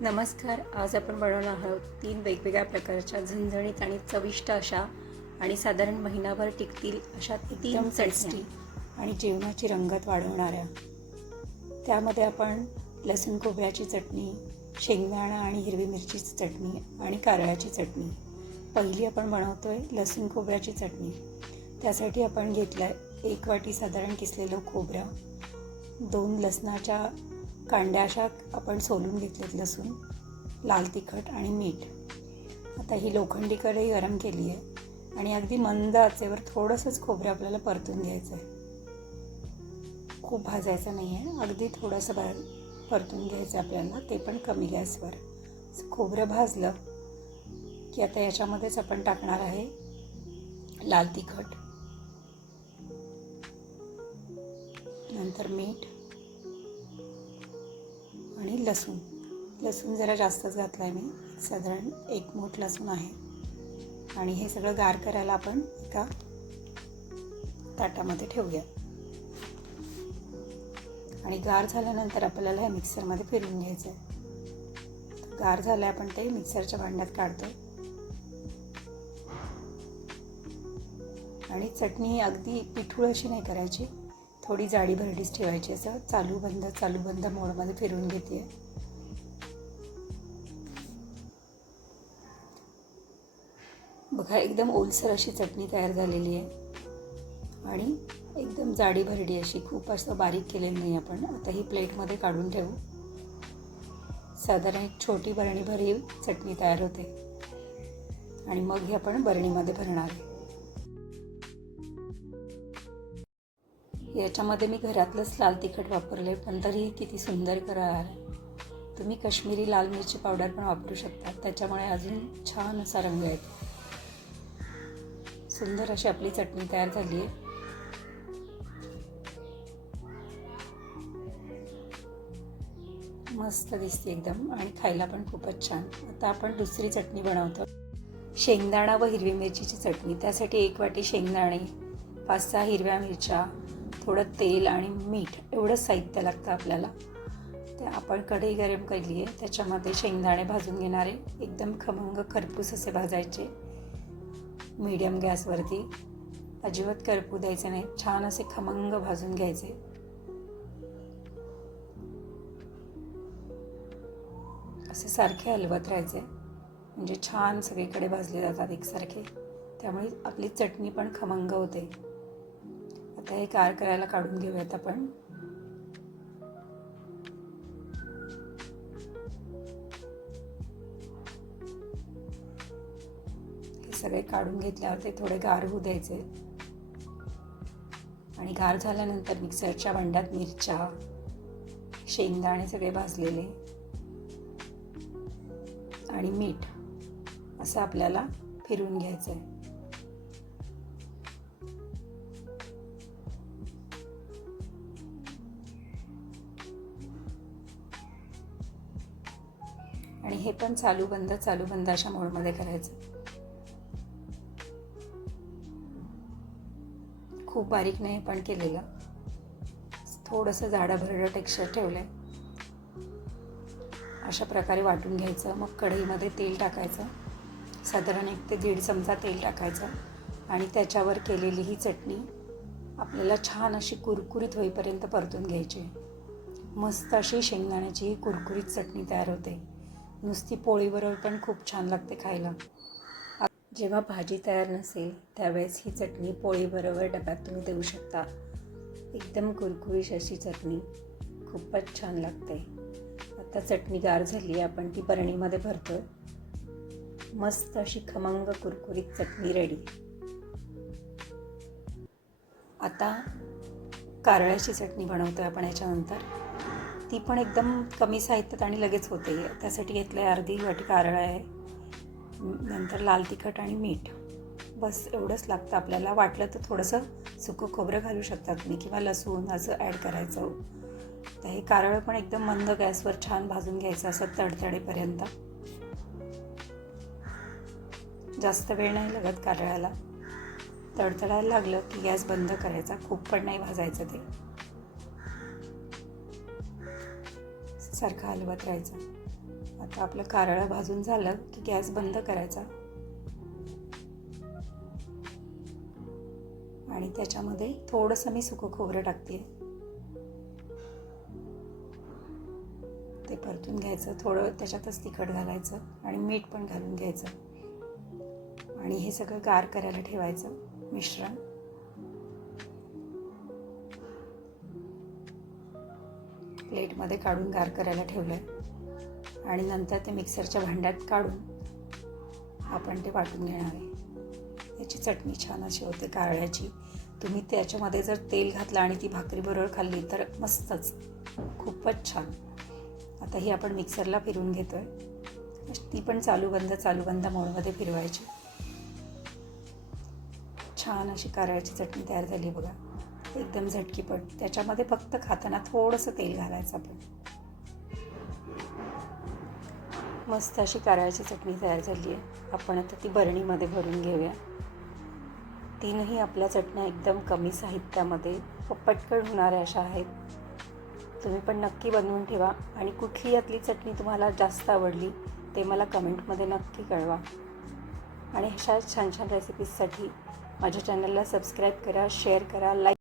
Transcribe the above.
नमस्कार. आज आपण बनवणार आहोत 3 वेगवेगळ्या प्रकारच्या झणझणीत आणि चविष्ट अशा आणि साधारण महिनाभर टिकतील अशा 3 टेस्टी आणि जेवणाची रंगत वाढवणाऱ्या. त्यामध्ये आपण लसूण खोबऱ्याची चटणी, शेंगदाणा आणि हिरवी मिरचीची चटणी आणि कारळ्याची चटणी. पहिली आपण बनवतोय लसूण खोबऱ्याची चटणी. त्यासाठी आपण घेतलं आहे 1 वाटी साधारण किसलेलं खोबरं, 2 लसणाच्या कांड्या अशा आपण सोलून घेतलेत लसूण, लाल तिखट आणि मीठ. आता ही लोखंडी कढई गरम केली आहे आणि अगदी मंद आचेवर थोडंसंच खोबरं आपल्याला परतून घ्यायचं आहे. खूप भाजायचं नाही आहे, अगदी थोडंसं परतून घ्यायचं आपल्याला, ते पण कमी गॅसवर. खोबरं भाजलं की आता याच्यामध्येच आपण टाकणार आहे लाल तिखट, नंतर मीठ आणि लसूण जरा जास्तच घातला आहे मी, साधारण 1 मूठ लसूण आहे. आणि हे सगळं गार करायला आपण एका ताटामध्ये ठेवूया. आणि गार झाल्यानंतर आपल्याला हे मिक्सरमध्ये फिरवून घ्यायचं आहे. गार झालं आपण ते मिक्सरच्या भांड्यात काढतो. आणि चटणी अगदी पिठूळ अशी नाही करायची, थोडी जाडी भरडीच ठेवायची. असं चालू बंद मोडमध्ये फिरवून घेते. बघा, एकदम ओलसर अशी चटणी तयार झालेली आहे आणि एकदम जाडी भरडी अशी, खूप असं बारीक केलेलं नाही आपण. आता ही प्लेटमध्ये काढून ठेवू. साधारण 1 छोटी बरणी भरी चटणी तयार होते आणि मग हे आपण बरणीमध्ये भरणार आहे. याच्यामध्ये मी घरातलंच लाल तिखट वापरले, पण तरी किती सुंदर कलर आहे. तुम्ही काश्मीरी लाल मिरची पावडर पण वापरू शकता, त्याच्यामुळे अजून छान असा रंग येतो. सुंदर अशी आपली चटणी तयार झाली आहे. मस्त दिसते एकदम आणि खायला पण खूपच छान. आता आपण दुसरी चटणी बनवतो, शेंगदाणा व हिरवी मिरचीची चटणी. त्यासाठी 1 वाटी शेंगदाणे, 5-6 हिरव्या मिरच्या, थोडं तेल आणि मीठ, एवढंच साहित्य लागतं आपल्याला. ते आपण कढई गरम केली आहे, त्याच्यामध्ये शेंगदाणे भाजून घेणारे, एकदम खमंग खरपूस असे भाजायचे मीडियम गॅसवरती. अजिबात करपू द्यायचे नाही, छान असे खमंग भाजून घ्यायचे. असे सारखे हलवत राहायचे, म्हणजे छान सगळीकडे भाजले जातात एकसारखे, त्यामुळे आपली चटणी पण खमंग होते. आता हे गार करायला काढून घेऊयात आपण. हे सगळे काढून घेतल्यावर ते थोडे गार होऊ द्यायचे. आणि गार झाल्यानंतर मिक्सरच्या भांड्यात मिरच्या, शेंगदाणे सगळे भाजलेले आणि मीठ असं आपल्याला फिरवून घ्यायचं आहे. आणि हे पण चालू बंद अशा मोडमध्ये करायचं. खूप बारीक नाही पण केलेलं, थोडंसं जाडं टेक्स्चर ठेवलंय. अशा प्रकारे वाटून घ्यायचं. मग कढईमध्ये तेल टाकायचं, साधारण 1 ते 1.5 चमचा तेल टाकायचं आणि त्याच्यावर केलेली ही चटणी आपल्याला छान अशी कुरकुरीत होईपर्यंत परतून घ्यायची. मस्त अशी शेंगदाण्याची कुरकुरीत चटणी तयार होते. नुसती पोळीबरोबर पण खूप छान लागते खायला. जेव्हा भाजी तयार नसेल त्यावेळेस ही चटणी पोळीबरोबर डब्यात तुम्ही देऊ शकता. एकदम कुरकुरीत अशी चटणी खूपच छान लागते. आता चटणी गार झाली आहे, आपण ती बरणीमध्ये भरतोय. मस्त अशी खमंग कुरकुरीत चटणी रेडी. आता कारळ्याची चटणी बनवतोय आपण याच्यानंतर. ती पण एकदम कमी साहित्यात आणि लगेच होते. त्यासाठी घेतलं आहे अर्धी वाटी कारळं आहे, नंतर लाल तिखट आणि मीठ, बस एवढंच लागतं आपल्याला. वाटलं तर थोडंसं सुकं खोबरं घालू शकता तुम्ही किंवा लसूण असं ॲड करायचं. तर हे कारळं पण एकदम मंद गॅसवर छान भाजून घ्यायचं असं तडतडेपर्यंत. जास्त वेळ नाही लागत कारळ्याला. तडतडायला लागलं की गॅस बंद करायचा, खूप पण नाही भाजायचं ते. सारखं हलवत राहायचं. आता आपलं कारळं भाजून झालं की गॅस बंद करायचा आणि त्याच्यामध्ये थोडंसं मी सुकं खोबरं टाकते. ते परतून घ्यायचं, थोडं त्याच्यातच तिखट घालायचं आणि मीठ पण घालून घ्यायचं आणि हे सगळं गार करायला ठेवायचं मिश्रण. प्लेटमध्ये काढून गार करायला ठेवलंय आणि नंतर ते मिक्सरच्या भांड्यात काढून आपण ते वाटून घेणार आहे. याची चटणी छान अशी होते कारळ्याची. तुम्ही त्याच्यामध्ये जर तेल घातलं आणि ती भाकरीबरोबर खाल्ली तर मस्तच, खूपच छान. आता ही आपण मिक्सरला फिरवून घेतोय. ती पण चालू बंद मोडमध्ये फिरवायची. छान अशी कारळ्याची चटणी तयार झाली बघा, एकदम झटकीपट. त्याच्यामध्ये फक्त खाताना थोडंसं तेल घालायचं आपण. मस्त अशी कारळ्याची चटणी तयार झाली आहे. आपण आता ती बरणीमध्ये भरून घेऊया. तीनही आपल्या चटण्या एकदम कमी साहित्यामध्ये पटकन होणाऱ्या अशा आहेत. तुम्ही पण नक्की बनवून ठेवा आणि कुठली यातली चटणी तुम्हाला जास्त आवडली ते मला कमेंटमध्ये नक्की कळवा. आणि अशा छान छान रेसिपीजसाठी माझ्या चॅनलला सबस्क्राईब करा, शेअर करा, लाईक